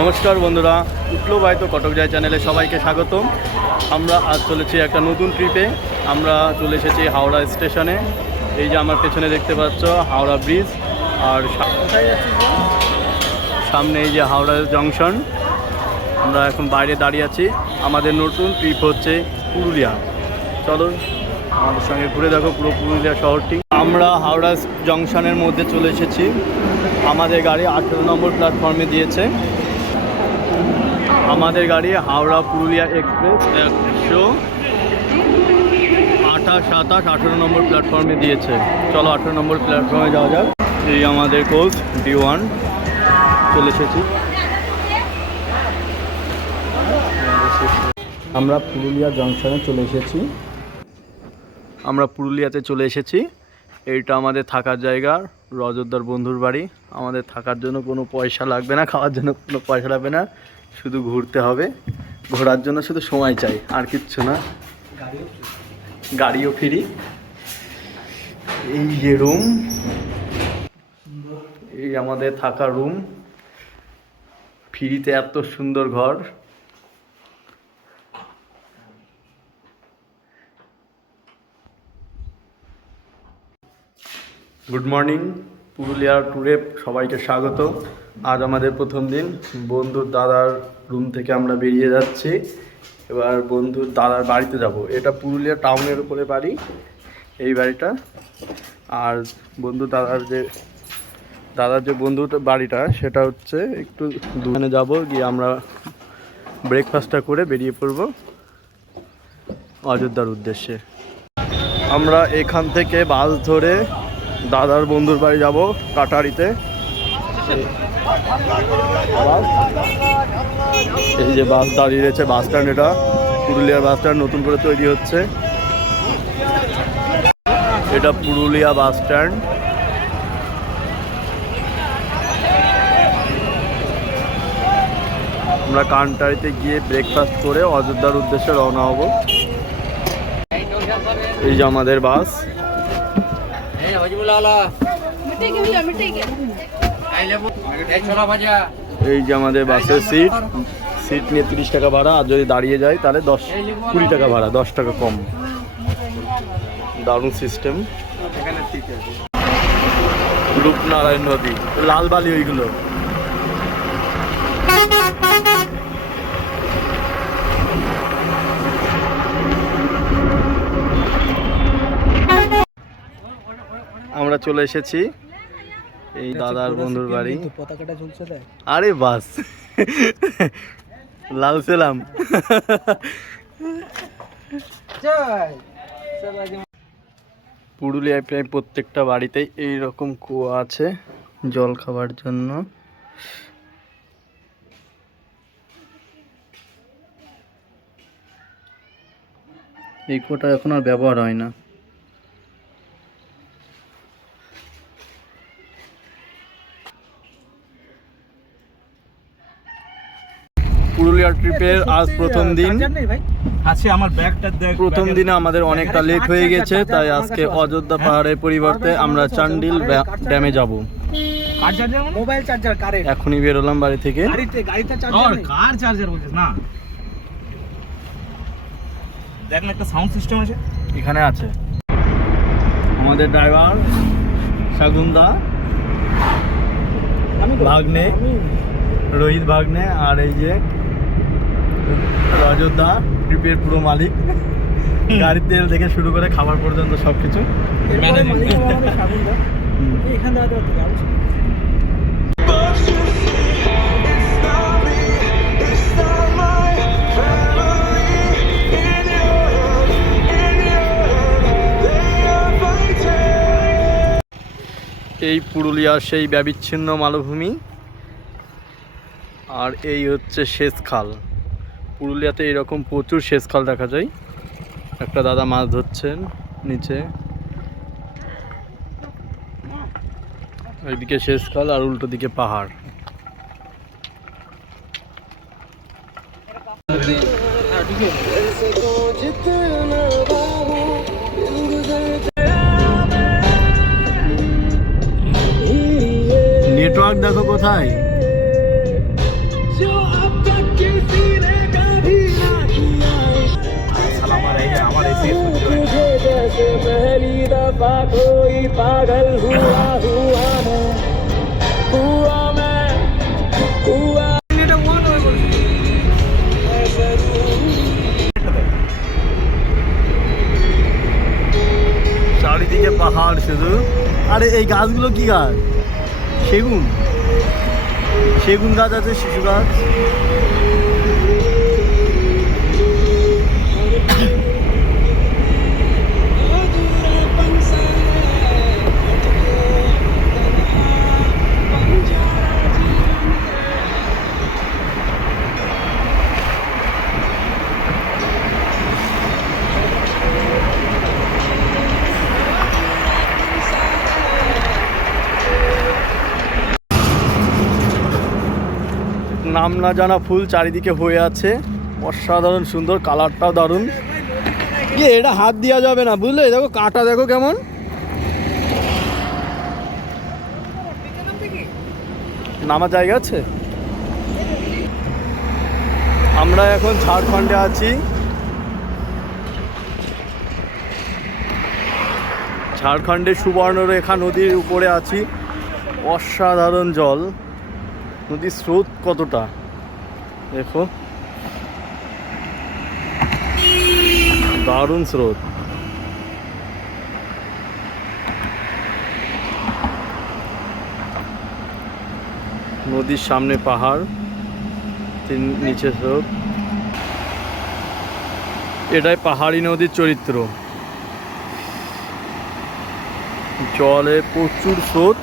নমস্কার বন্ধুরা উঠল বাইতো কটক যায় চ্যানেলে সবাইকে স্বাগতম। আমরা আজ চলেছি একটা নতুন ট্রিপে। আমরা চলে এসেছি হাওড়া স্টেশনে। এই যে আমার পেছনে দেখতে পাচ্ছ, হাওড়া ব্রিজ। আর সামনে এই যে হাওড়া জংশন। আমরা এখন বাইরে দাঁড়িয়ে আছি। আমাদের নতুন ট্রিপ হচ্ছে পুরুলিয়া। চলো, আমাদের সঙ্গে ঘুরে দেখো পুরো পুরুলিয়া শহরটি। আমরা হাওড়া জংশনের মধ্যে চলে এসেছি। আমাদের গাড়ি আঠেরো নম্বর প্ল্যাটফর্মে দিয়েছে। আমাদের গাড়ি হাওড়া পুরুলিয়া এক্সপ্রেস একশো আঠাশ, সাতাশ, আঠেরো নম্বর প্ল্যাটফর্মে দিয়েছে। চলো আঠেরো নম্বর প্ল্যাটফর্মে যাওয়া যাক। এই আমাদের কোচ, ডি ওয়ান। চলে এসেছি। আমরা পুরুলিয়া জংশনে চলে এসেছি। আমরা পুরুলিয়াতে চলে এসেছি। এইটা আমাদের থাকার জায়গা। রজতদার বন্ধুর বাড়ি। আমাদের থাকার জন্য কোনো পয়সা লাগবে না, খাওয়ার জন্য কোনো পয়সা লাগবে না। শুধু ঘুরতে হবে, ঘোরার জন্য শুধু সময় চাই, আর কিচ্ছু না। গাড়িও ফিরি। এই যে রুম এই আমাদের থাকার রুম ফ্রিতে এত সুন্দর ঘর। গুড মর্নিং পুরুলিয়া ট্যুরে সবাইকে স্বাগত। আজ আমাদের প্রথম দিন। বন্ধুর দাদার রুম থেকে আমরা বেরিয়ে যাচ্ছি। এবার বন্ধুর দাদার বাড়িতে যাব। এটা পুরুলিয়া টাউনের উপরে বাড়ি, এই বাড়িটা। আর বন্ধু দাদার যে দাদার যে বন্ধুর বাড়িটা, সেটা হচ্ছে একটু দোকানে যাব, গিয়ে আমরা ব্রেকফাস্টটা করে বেরিয়ে পড়ব অযোধ্যার উদ্দেশ্যে। আমরা এখান থেকে বাস ধরে দাদার বন্ধুর বাড়ি যাব কাটারিতে। এই যে বাস দাঁড়িয়ে রয়েছে বাস স্ট্যান্ড, এটা পুরুলিয়ার বাস স্ট্যান্ড নতুন করে তৈরি হচ্ছে। এটা পুরুলিয়া বাস স্ট্যান্ড। আমরা কানটারিতে গিয়ে ব্রেকফাস্ট করে অযোধ্যার উদ্দেশ্যে রওনা হব। এই যে আমাদের বাস। এই যে আমাদের বাসের সিট সিট নিয়ে তিরিশ টাকা ভাড়া আর যদি দাঁড়িয়ে যায় তাহলে দশ কুড়ি টাকা ভাড়া দশ টাকা কম। দারুণ সিস্টেম রূপনারায়ণ নদী লাল বালি ওইগুলো। আমরা চলে এসেছি এই দাদার বন্ধুর বাড়ি। পতাকাটা ঝুলছে আরে বাস। লাল সেলাম। পুরুলিয়ায় প্রায় প্রত্যেকটা বাড়িতেই এই রকম কুয়া আছে জল খাবার জন্য। এই কুয়োটা এখন আর ব্যবহার হয় না। পুরুলিয়া ট্রিপের আজ প্রথম দিন। আছে আমার ব্যাগটা দেখ প্রথম দিনে আমাদের অনেকটা লেট হয়ে গেছে তাই আজকে অযোধ্যা পাহাড়ের পরিবর্তে আমরা চান্ডিল ড্যামে যাব। মোবাইল চার্জার কারের এখনই বেরোলাম বাড়ি থেকে। গাড়িতে গাড়িতে চার্জার কার চার্জার বলছিস? না। দেখ না একটা সাউন্ড সিস্টেম আছে। এখানে আছে। আমাদের ড্রাইভার শাগুন্দা আমি ভাগ্নে রোহিত ভাগ্নে আর এই যে রজতদা ট্রিপের পুরো মালিক। গাড়ির তেল থেকে শুরু করে খাবার পর্যন্ত সব কিছু। এই পুরুলিয়ার সেই ব্যবিচ্ছিন্ন মালভূমি। আর এই হচ্ছে শেষ খাল। পুরুলিয়াতে এরকম প্রচুর শেষ খাল দেখা যায়। একটা দাদা মাছ ধরছেন নিচে। এইদিকে শেষ খাল আর উল্টো দিকে পাহাড়। নেটওয়ার্ক দেখো কোথায়? पागल हुआ हुआ मैं हुआ मैं हुआ এটা ওয়ান হয়ে চারিদিকে পাহাড় শুধু আরে এই গাছগুলো কি গাছ সেগুন সেগুন গাছ আছে শিশু গাছ নাম না জানা ফুল চারিদিকে হয়ে আছে। অসাধারণ সুন্দর, কালারটাও দারুণ। কি এটা হাত দেওয়া যাবে না, বুঝলে? দেখো কাটা, দেখো কেমন। নামার জায়গা আছে? আমরা এখন ঝাড়খণ্ডে আছি। ঝাড়খণ্ডের সুবর্ণরেখা নদীর উপরে আছি। অসাধারণ জল। নদীর স্রোত কতটা? দেখো। দারুণ স্রোত। নদীর সামনে পাহাড় নিচে স্রোত। এটাই পাহাড়ি নদীর চরিত্র। জলে প্রচুর স্রোত।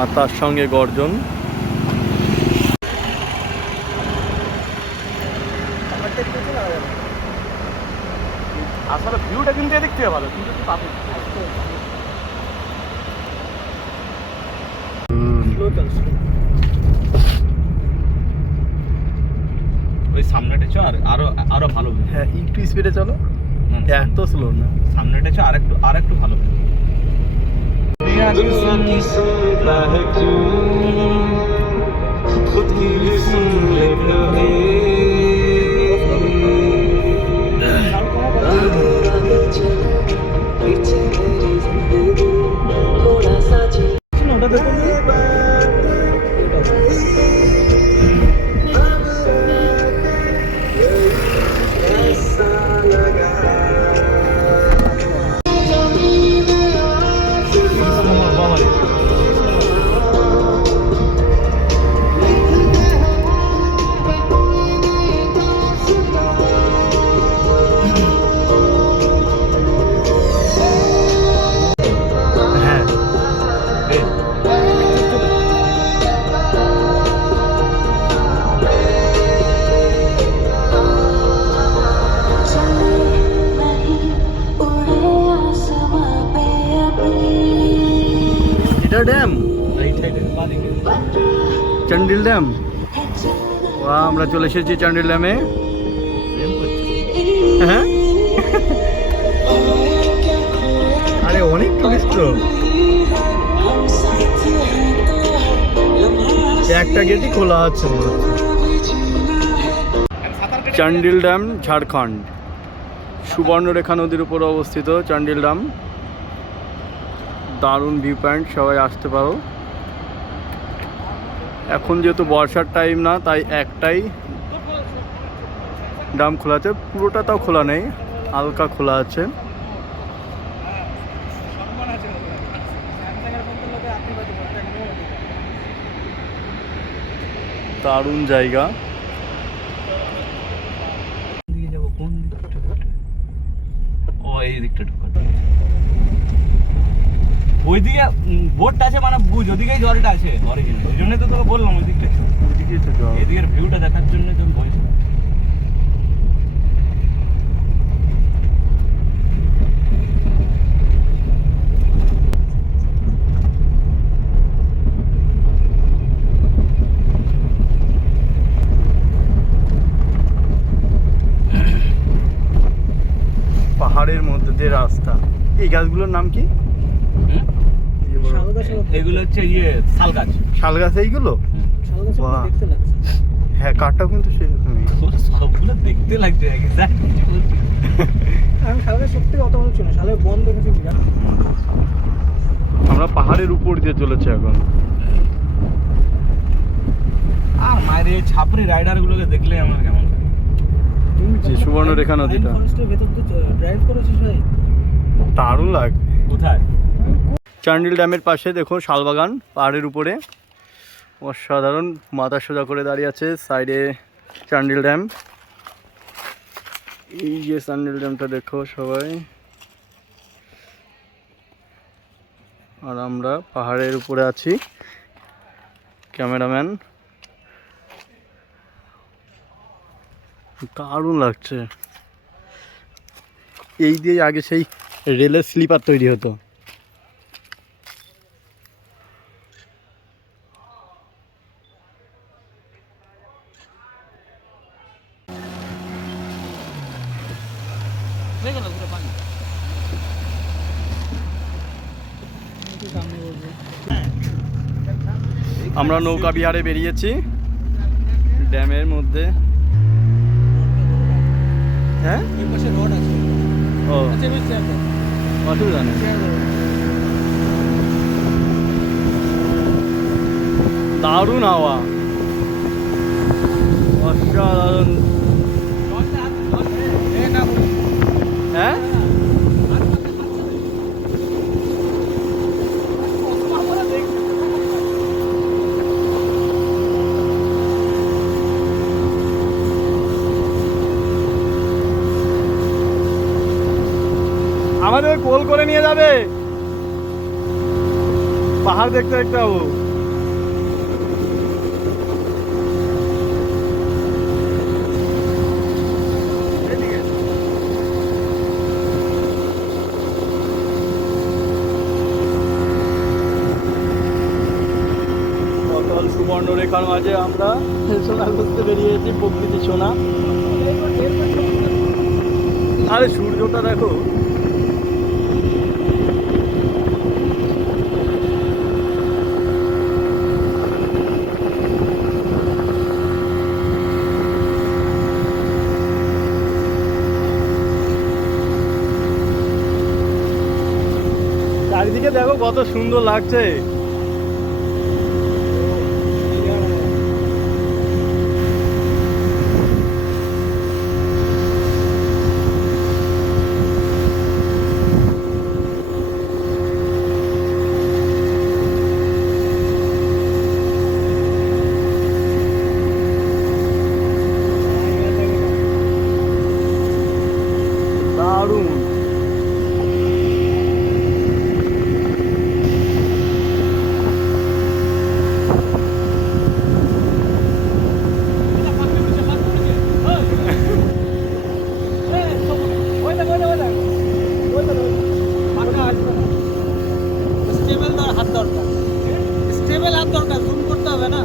আর তার সঙ্গে গর্জন। আসলে ভিউটা কিন্তু থেকে ভালো কিন্তু ওই সামনেটা চ আর আরও আরও ভালো। হ্যাঁ একটু স্পিডে চলো। এত স্লো না। সামনেটা চ আর একটু আর একটু ভালো Qui sont les pleurer. Dam আমরা চলে এসেছি চান্ডিল ড্যামে হ্যাঁ? আরে, অনেক টুরিস্ট একটা গেটই খোলা আছে চান্ডিল ড্যাম ঝাড়খণ্ড সুবর্ণরেখা নদীর উপর অবস্থিত চান্ডিল ড্যাম দারুণ ভিউ পয়েন্ট সবাই আসতে পারো। এখন যেহেতু বর্ষার টাইম না, তাই একটাই ড্রাম খোলা আছে। পুরোটা তাও খোলা নেই, হালকা খোলা আছে। দারুণ জায়গা দিকে যাব, কোন দিকটা ঢুকতে? ও এই দিকটা ঢুকাতে ওইদিকে বোটটা আছে মানে বুঝ ওদিকেই জলটা আছে অরিজিনাল ওই জন্য তো তোকে বললাম ওই দিকটা তো জল। এদিকের ভিউটা দেখার জন্য তো বলছি। পাহাড়ের মধ্যে দিয়ে রাস্তা। এই গাছগুলোর নাম কি হুম? এই যে বড়- শাল গাছের মতো- এগুলো হচ্ছে ইয়ে শাল গাছ। শাল গাছ এইগুলো? শাল হ্যাঁ কাঠটাও কিন্তু ওরা সবগুলো দেখতে লাগছে। আমি শালের সত্যি অত বলছি না শালের বন দেখেছি আমরা পাহাড়ের উপর দিয়ে চলেছি এখন। আর মায়ের এই ছাপরি রাইডার গুলোকে দেখলে আমার কেমন লাগে। যে সুবর্ণরেখা নদীটা। ড্রাইভ করেছিস ভাই? দারুণ লাগবে কোথায়? চান্ডিল ড্যামের পাশে দেখো শালবাগান, পাহাড়ের উপরে। অসাধারণ মাথা সোজা করে দাঁড়িয়ে আছে সাইডে চান্ডিল ড্যাম। এই যে চান্ডিল ড্যামটা দেখো সবাই। আর আমরা পাহাড়ের উপরে আছি। ক্যামেরাম্যান। দারুণ লাগছে। এই দিয়ে আগে সেই রেলের স্লিপার তৈরি হতো। হয়ে গেল পুরো পানি। আমরা নৌকা বিহারে বেরিয়েছি। ড্যামের মধ্যে। হ্যাঁ? ও। আচ্ছা। অসুবিধা নেই দারুণ হাওয়া। অসাধারণ এ না বলি। হ্যাঁ আমাদের কোল করে নিয়ে যাবে পাহাড় দেখতে দেখতে যাব। সুবর্ণরেখার মাঝে আমরা সোনা করতে বেরিয়েছি, প্রকৃতি সোনা। আরে সূর্যটা দেখো চারিদিকে দেখো কত সুন্দর লাগছে দারুণ স্টেবল দর হাত দরকার স্টেবল হাত দরকার জুম করতে হবে না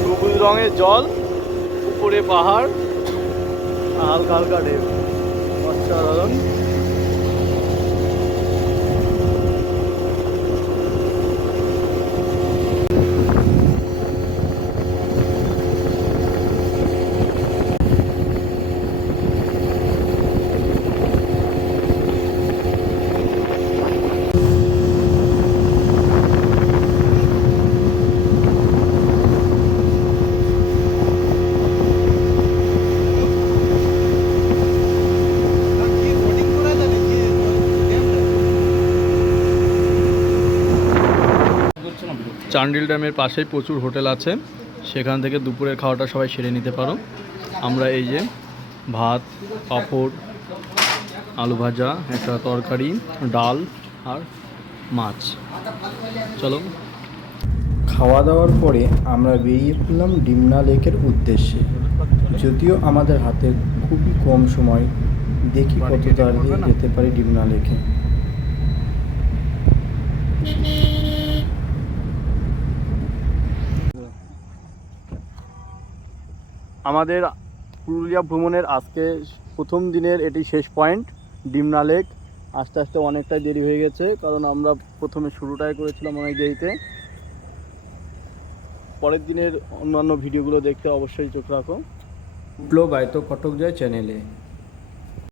সবুজ রঙের জল উপরে পাহাড় হালকা হালকা ঢেউ অসাধারণ চান্ডিল ড্যামের পাশেই প্রচুর হোটেল আছে। সেখান থেকে দুপুরের খাওয়াটা সবাই সেরে নিতে পারো। আমরা এই যে ভাত, পাঁপড়, আলু ভাজা, একটা তরকারি, ডাল আর মাছ। চলো। খাওয়া দাওয়ার পরে আমরা বেরিয়ে পড়লাম ডিমনা লেকের উদ্দেশ্যে। যদিও আমাদের হাতে খুবই কম সময়, দেখি কত তাড়াতাড়ি যেতে পারি ডিমনা লেকে। আমাদের পুরুলিয়া ভ্রমণের আজকে প্রথম দিনের এটি শেষ পয়েন্ট, ডিমনা লেক। আস্তে আস্তে অনেকটাই দেরি হয়ে গেছে, কারণ আমরা প্রথমে শুরুটাই করেছিলাম অনেক দেরিতে। পরের দিনের অন্যান্য ভিডিওগুলো দেখতে অবশ্যই চোখ রাখো। বিপ্লব আয়ত কটক যায় চ্যানেলে।